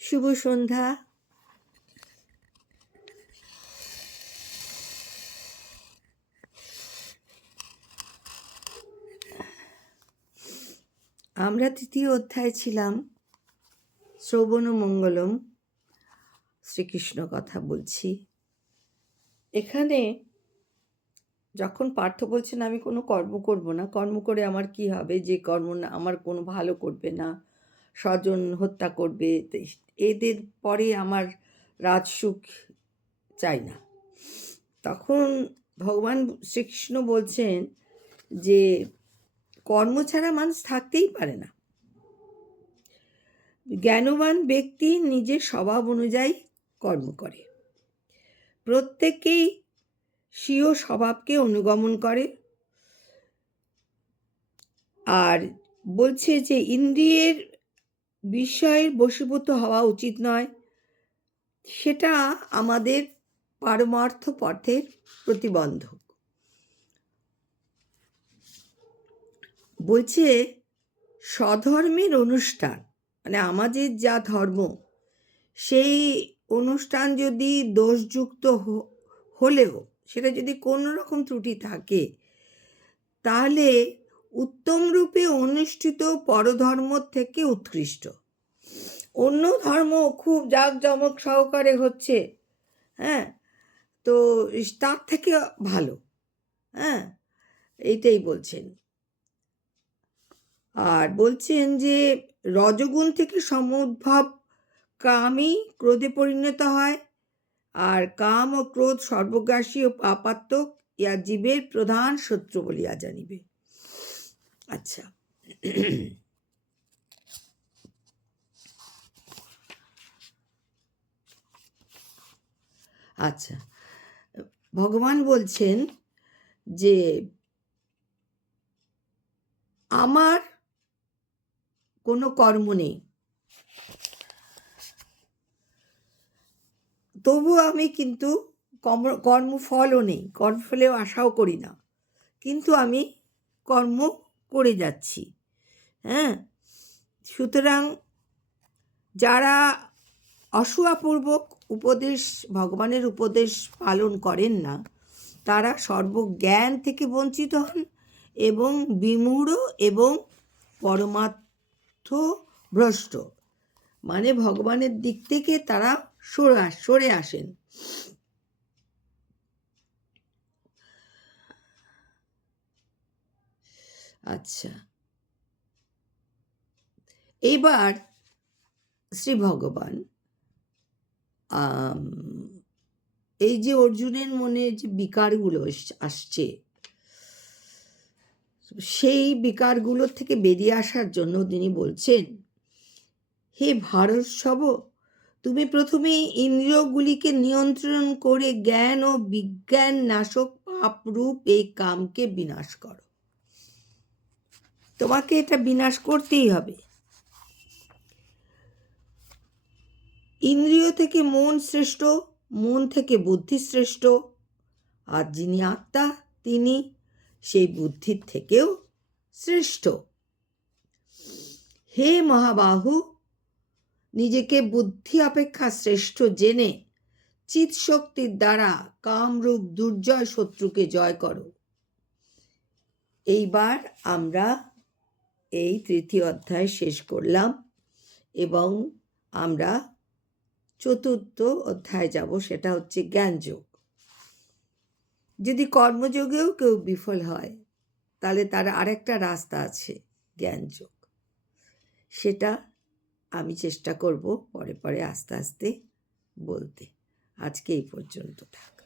শুভ সন্ধ্যা। আমরা তৃতীয় অধ্যায় ছিলাম, শ্রবণ মঙ্গলম, শ্রীকৃষ্ণ কথা বলছি। এখানে যখন পার্থ বলছেন, আমি কোনো কর্ম করব না, কর্ম করে আমার কি হবে? যে কর্ম না, আমার কোনো ভালো করবে না। স্বজন হত্যা করবে এদের পরে আমার রাজসুখ চাই না। তখন ভগবান শ্রীকৃষ্ণ বলছেন যে, কর্ম ছাড়া মানুষ থাকতেই পারে না। জ্ঞানবান ব্যক্তি নিজের স্বভাব অনুযায়ী কর্ম করে। প্রত্যেকেই স্বীয় স্বভাবকে অনুগমন করে। আর বলছে যে, ইন্দ্রিয়ের বিষয়ের বশীভূত হওয়া উচিত নয়। সেটা আমাদের পারমার্থ পথের প্রতিবন্ধক। বলছে, স্বধর্মের অনুষ্ঠান মানে আমাদের যা ধর্ম, সেই অনুষ্ঠান যদি দোষযুক্ত হলেও, সেটা যদি কোনো রকম ত্রুটি থাকে, তাহলে উত্তম রূপে অনুষ্ঠিত পরধর্ম থেকে উৎকৃষ্ট। অন্য ধর্ম খুব জাঁকজমক সহকারে হচ্ছে হ্যাঁ? তো তার থেকে ভালো হ্যাঁ? এইটাই বলছেন। আর বলছেন যে, রজগুণ থেকে সমুদ্ভব কামই ক্রোধে পরিণত হয়, আর কাম ও ক্রোধ সর্বগ্রাসী ও পাপাত্মক ইয়া জীবের প্রধান শত্রু বলিয়া জানিবে। আচ্ছা। আচ্ছা। ভগবান বলছেন যে আমার কোনো কর্ম নেই। তবু আমি কিন্তু কর্ম কর্মফলও নেই কর্মফলেও আশাও করি না। কিন্তু আমি কর্ম করে যাচ্ছি। হ্যাঁ? সুতরাং যারা অসূয়াপূর্বক উপদেশ, ভগবানের উপদেশ পালন করেন না। তারা সর্বজ্ঞান থেকে বঞ্চিত হন এবং বিমূঢ় এবং পরমার্থ ভ্রষ্ট মানে ভগবানের দিক থেকে তারা সরে সরে আসেন। আচ্ছা। এবার শ্রী ভগবান এই যে অর্জুনের মনে যে বিকারগুলো আসছে, সেই বিকারগুলোর থেকে বেরিয়ে আসার জন্য তিনি বলছেন, হে ভারতসব তুমি প্রথমে ইন্দ্রিয়গুলিকে নিয়ন্ত্রণ করে জ্ঞান ও বিজ্ঞান নাশক পাপরূপ এই কামকে বিনাশ করো। তোমাকে এটা বিনাশ করতেই হবে। ইন্দ্রিয় থেকে মন শ্রেষ্ঠ, মন থেকে বুদ্ধি শ্রেষ্ঠ। আর যিনি আত্মা, তিনি সেই বুদ্ধির থেকেও শ্রেষ্ঠ। হে মহাবাহু, নিজেকে বুদ্ধি অপেক্ষা শ্রেষ্ঠ জেনে চিৎ শক্তির দ্বারা কামরূপ দুর্জয় শত্রুকে জয় করো। এইবার আমরা এই তৃতীয় অধ্যায় শেষ করলাম এবং আমরা চতুর্থ অধ্যায় যাব, সেটা হচ্ছে জ্ঞানযোগ। যদি কর্মযোগেও কেউ বিফল হয়, তাহলে তার আরেকটা রাস্তা আছে, জ্ঞানযোগ। সেটা আমি চেষ্টা করব পরে পরে আস্তে আস্তে বলতে। আজকে এই পর্যন্ত থাক।